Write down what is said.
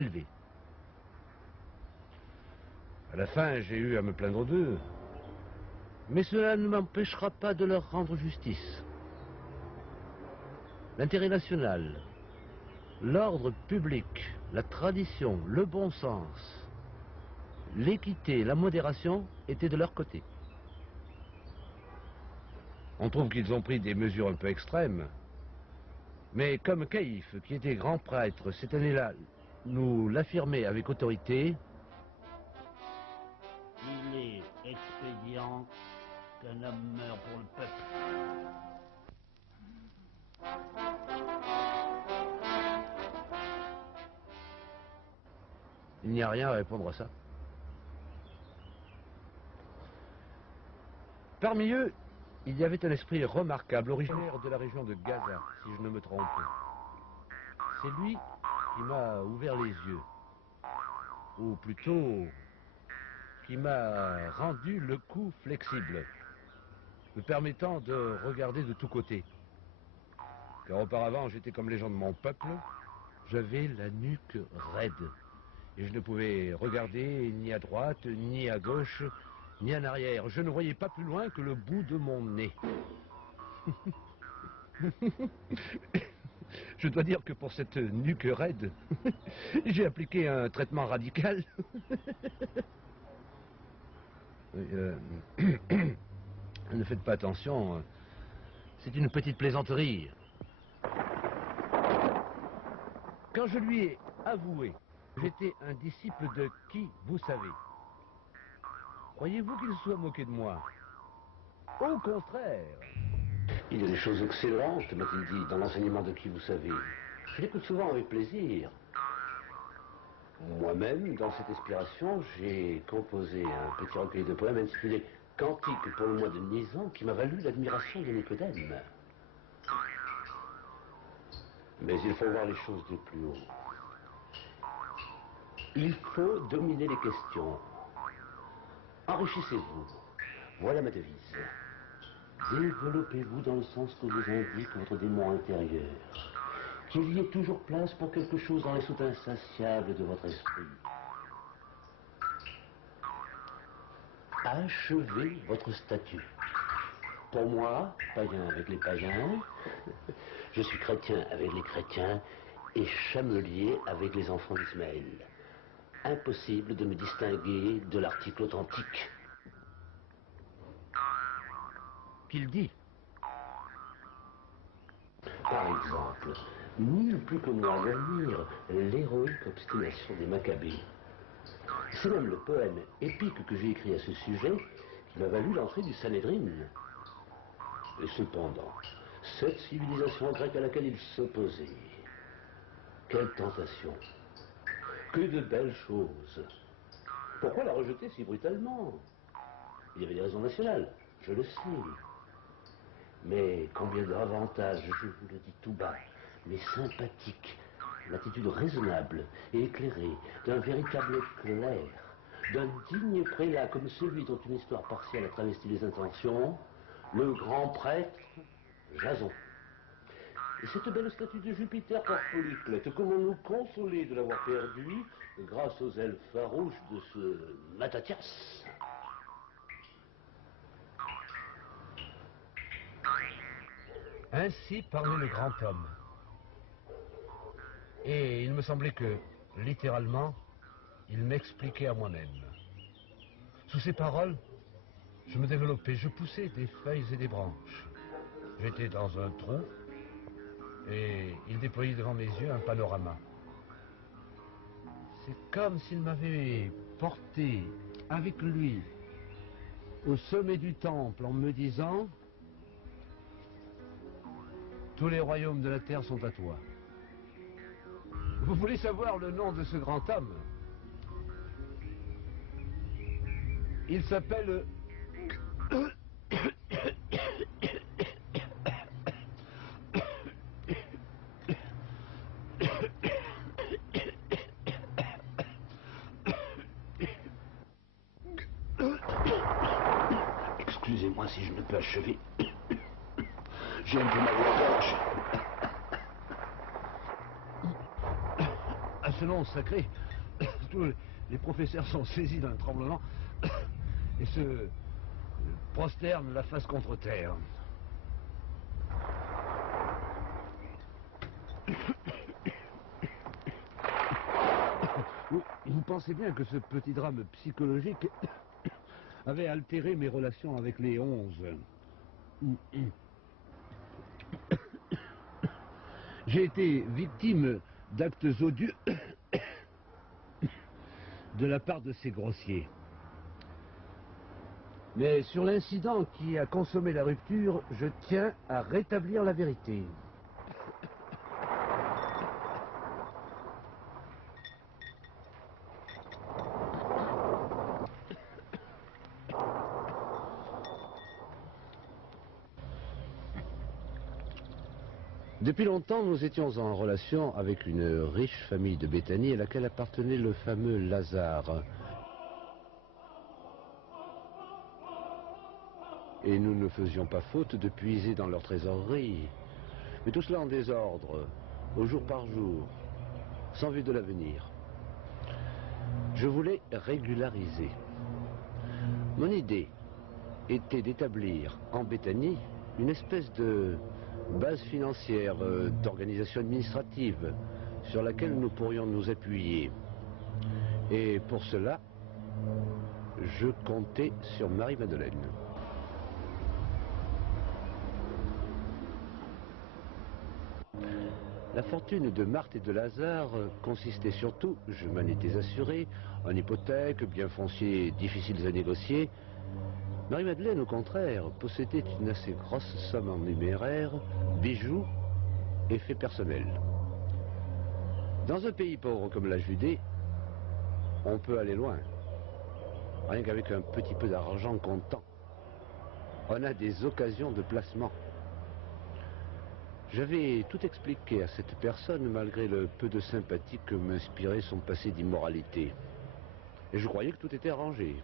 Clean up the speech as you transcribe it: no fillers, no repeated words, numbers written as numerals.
élevé. À la fin, j'ai eu à me plaindre d'eux. Mais cela ne m'empêchera pas de leur rendre justice. L'intérêt national, l'ordre public, la tradition, le bon sens, l'équité, la modération étaient de leur côté. On trouve qu'ils ont pris des mesures un peu extrêmes. Mais comme Caïphe, qui était grand prêtre cette année-là, nous l'affirmait avec autorité, il est expédient qu'un homme meure pour le peuple. Il n'y a rien à répondre à ça. Parmi eux, il y avait un esprit remarquable, originaire de la région de Gaza, si je ne me trompe. C'est lui qui m'a ouvert les yeux. Ou plutôt, qui m'a rendu le cou flexible, me permettant de regarder de tous côtés. Car auparavant, j'étais comme les gens de mon peuple, j'avais la nuque raide. Et je ne pouvais regarder ni à droite, ni à gauche, ni en arrière. Je ne voyais pas plus loin que le bout de mon nez. Je dois dire que pour cette nuque raide, j'ai appliqué un traitement radical. Ne faites pas attention, c'est une petite plaisanterie. Quand je lui ai avoué, j'étais un disciple de qui, vous savez. Croyez-vous qu'il soit moqué de moi? Au contraire. Il y a des choses excellentes, m'a-t-il dit, dans l'enseignement de qui vous savez. Je l'écoute souvent avec plaisir. Moi-même, dans cette inspiration, j'ai composé un petit recueil de poèmes intitulé Cantique pour le mois de Nisan, qui m'a valu l'admiration de Nicodème. Mais il faut voir les choses de plus haut. Il faut dominer les questions. Enrichissez-vous. Voilà ma devise. Développez-vous dans le sens que vous indique votre démon intérieur. Qu'il y ait toujours place pour quelque chose dans les soutes insatiables de votre esprit. Achevez votre statut. Pour moi, païen avec les païens, je suis chrétien avec les chrétiens et chamelier avec les enfants d'Ismaël. Impossible de me distinguer de l'article authentique. Qu'il dit. Par exemple, nul plus que moi n'admire l'héroïque obstination des Maccabées. C'est même le poème épique que j'ai écrit à ce sujet qui m'a valu l'entrée du Sanhédrin. Et cependant, cette civilisation grecque à laquelle il s'opposait, quelle tentation! Que de belles choses! Pourquoi la rejeter si brutalement? Il y avait des raisons nationales, je le sais. Mais combien d'avantages, je vous le dis tout bas, mais sympathiques, l'attitude raisonnable et éclairée d'un véritable clerc, d'un digne prélat comme celui dont une histoire partielle a travesti les intentions, le grand prêtre Jason. Et cette belle statue de Jupiter par Polyclète, comment nous consoler de l'avoir perdue grâce aux ailes farouches de ce Mattathias? Ainsi parlait le grand homme. Et il me semblait que, littéralement, il m'expliquait à moi-même. Sous ces paroles, je me développais, je poussais des feuilles et des branches. J'étais dans un trou, et il déployait devant mes yeux un panorama. C'est comme s'il m'avait porté avec lui au sommet du temple en me disant: tous les royaumes de la terre sont à toi. Vous voulez savoir le nom de ce grand homme? Il s'appelle... Excusez-moi si je ne peux achever. J'ai un peu mal à la gorge. À ce ce nom sacré, tous les professeurs sont saisis d'un tremblement et se prosternent la face contre terre. Vous pensez bien que ce petit drame psychologique avait altéré mes relations avec les 11. J'ai été victime d'actes odieux de la part de ces grossiers. Mais sur l'incident qui a consommé la rupture, je tiens à rétablir la vérité. Depuis longtemps, nous étions en relation avec une riche famille de Béthanie à laquelle appartenait le fameux Lazare. Et nous ne faisions pas faute de puiser dans leur trésorerie. Mais tout cela en désordre, au jour par jour, sans vue de l'avenir. Je voulais régulariser. Mon idée était d'établir en Béthanie une espèce de base financière, d'organisation administrative sur laquelle nous pourrions nous appuyer. Et pour cela, je comptais sur Marie-Madeleine. La fortune de Marthe et de Lazare consistait surtout, je m'en étais assuré, en hypothèques, biens fonciers difficiles à négocier. Marie-Madeleine, au contraire, possédait une assez grosse somme en numéraire, bijoux et faits personnels. Dans un pays pauvre comme la Judée, on peut aller loin, rien qu'avec un petit peu d'argent comptant. On a des occasions de placement. J'avais tout expliqué à cette personne malgré le peu de sympathie que m'inspirait son passé d'immoralité. Et je croyais que tout était arrangé.